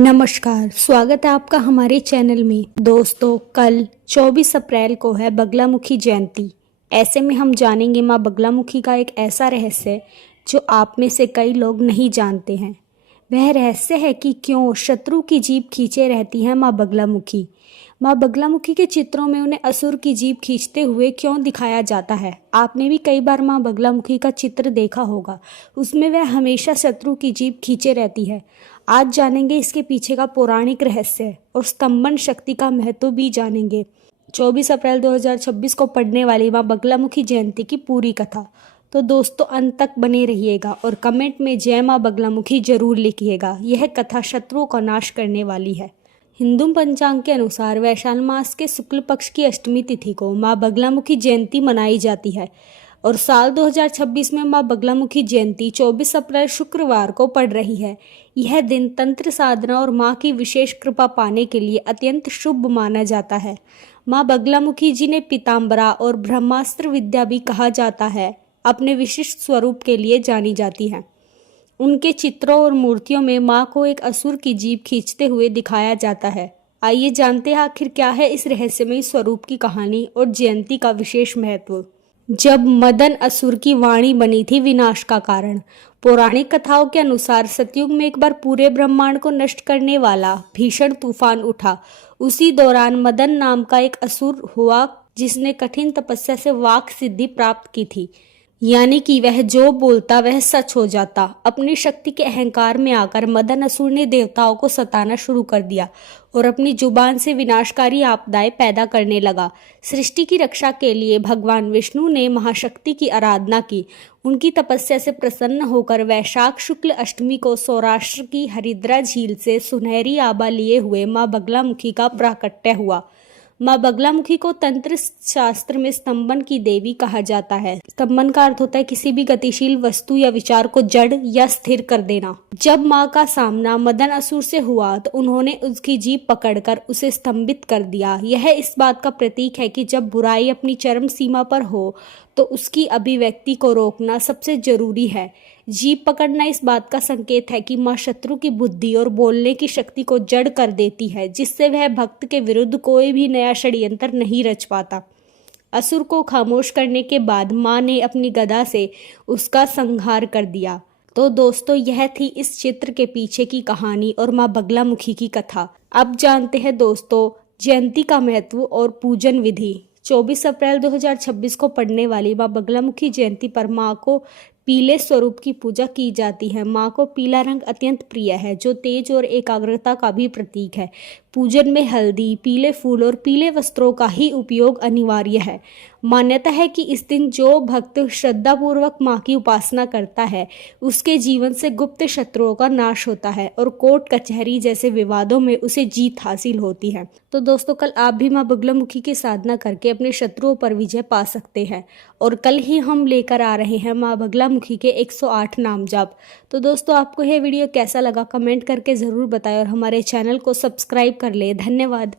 नमस्कार, स्वागत है आपका हमारे चैनल में। दोस्तों, कल 24 अप्रैल को है बगलामुखी जयंती। ऐसे में हम जानेंगे माँ बगलामुखी का एक ऐसा रहस्य जो आप में से कई लोग नहीं जानते हैं। वह रहस्य है कि क्यों शत्रु की जीभ खींचे रहती है माँ बगलामुखी। माँ बगलामुखी के चित्रों में उन्हें असुर की जीभ खींचते हुए क्यों दिखाया जाता है। आपने भी कई बार माँ बगलामुखी का चित्र देखा होगा, उसमें वह हमेशा शत्रु की जीभ खींचे रहती है। आज जानेंगे इसके पीछे का पौराणिक रहस्य और स्तंभन शक्ति का महत्व भी जानेंगे। 24 अप्रैल 2026 को पड़ने वाली माँ बगलामुखी जयंती की पूरी कथा। तो दोस्तों, अंत तक बने रहिएगा और कमेंट में जय माँ बगलामुखी जरूर लिखिएगा। यह कथा शत्रुओं का नाश करने वाली है। हिंदू पंचांग के अनुसार वैशाख मास के शुक्ल पक्ष की अष्टमी तिथि को माँ बगलामुखी जयंती मनाई जाती है और साल 2026 में माँ बगलामुखी जयंती 24 अप्रैल शुक्रवार को पड़ रही है। यह दिन तंत्र साधना और माँ की विशेष कृपा पाने के लिए अत्यंत शुभ माना जाता है। माँ बगलामुखी जी ने पीताम्बरा और ब्रह्मास्त्र विद्या भी कहा जाता है, अपने विशिष्ट स्वरूप के लिए जानी जाती है। उनके चित्रों और मूर्तियों में माँ को एक असुर की जीभ खींचते हुए दिखाया जाता है। आइए जानते हैं आखिर क्या है इस रहस्यमयी स्वरूप की कहानी और जयंती का विशेष महत्व। जब मदन असुर की वाणी बनी थी विनाश का कारण। पौराणिक कथाओं के अनुसार सतयुग में एक बार पूरे ब्रह्मांड को नष्ट करने वाला भीषण तूफान उठा। उसी दौरान मदन नाम का एक असुर हुआ जिसने कठिन तपस्या से वाक सिद्धि प्राप्त की थी, यानी कि वह जो बोलता वह सच हो जाता। अपनी शक्ति के अहंकार में आकर मदन असुर ने देवताओं को सताना शुरू कर दिया और अपनी जुबान से विनाशकारी आपदाएं पैदा करने लगा। सृष्टि की रक्षा के लिए भगवान विष्णु ने महाशक्ति की आराधना की। उनकी तपस्या से प्रसन्न होकर वैशाख शुक्ल अष्टमी को सौराष्ट्र की हरिद्रा झील से सुनहरी आभा लिए हुए माँ बगलामुखी का प्राकट्य हुआ। माँ बगलामुखी को तंत्र शास्त्र में स्तंभन की देवी कहा जाता है। स्तंभन का अर्थ होता है किसी भी गतिशील वस्तु या विचार को जड़ या स्थिर कर देना। जब माँ का सामना मदन असुर से हुआ तो उन्होंने उसकी जीभ पकड़कर उसे स्तंभित कर दिया। यह इस बात का प्रतीक है कि जब बुराई अपनी चरम सीमा पर हो तो उसकी अभिव्यक्ति को रोकना सबसे जरूरी है। जीभ पकड़ना इस बात का संकेत है कि माँ शत्रु की बुद्धि और बोलने की शक्ति को जड़ कर देती है, जिससे वह भक्त के विरुद्ध कोई भी नया षड्यंत्र नहीं रच पाता। असुर को खामोश करने के बाद माँ ने अपनी गदा से उसका संहार कर दिया। तो दोस्तों, यह थी इस चित्र के पीछे की कहानी और माँ बगलामुखी की कथा। अब जानते हैं दोस्तों जयंती का महत्व और पूजन विधि। 24 अप्रैल 2026 को पड़ने वाली माँ बगलामुखी जयंती पर माँ को पीले स्वरूप की पूजा की जाती है। माँ को पीला रंग अत्यंत प्रिय है, जो तेज और एकाग्रता का भी प्रतीक है। पूजन में हल्दी, पीले फूल और पीले वस्त्रों का ही उपयोग अनिवार्य है। मान्यता है कि इस दिन जो भक्त श्रद्धापूर्वक माँ की उपासना करता है उसके जीवन से गुप्त शत्रुओं का नाश होता है और कोर्ट कचहरी जैसे विवादों में उसे जीत हासिल होती है। तो दोस्तों, कल आप भी माँ बगलामुखी की साधना करके अपने शत्रुओं पर विजय पा सकते हैं। और कल ही हम लेकर आ रहे हैं माँ बगलामुखी के 108 नाम जाप। तो दोस्तों, आपको यह वीडियो कैसा लगा कमेंट करके ज़रूर बताएं और हमारे चैनल को सब्सक्राइब कर ले। धन्यवाद।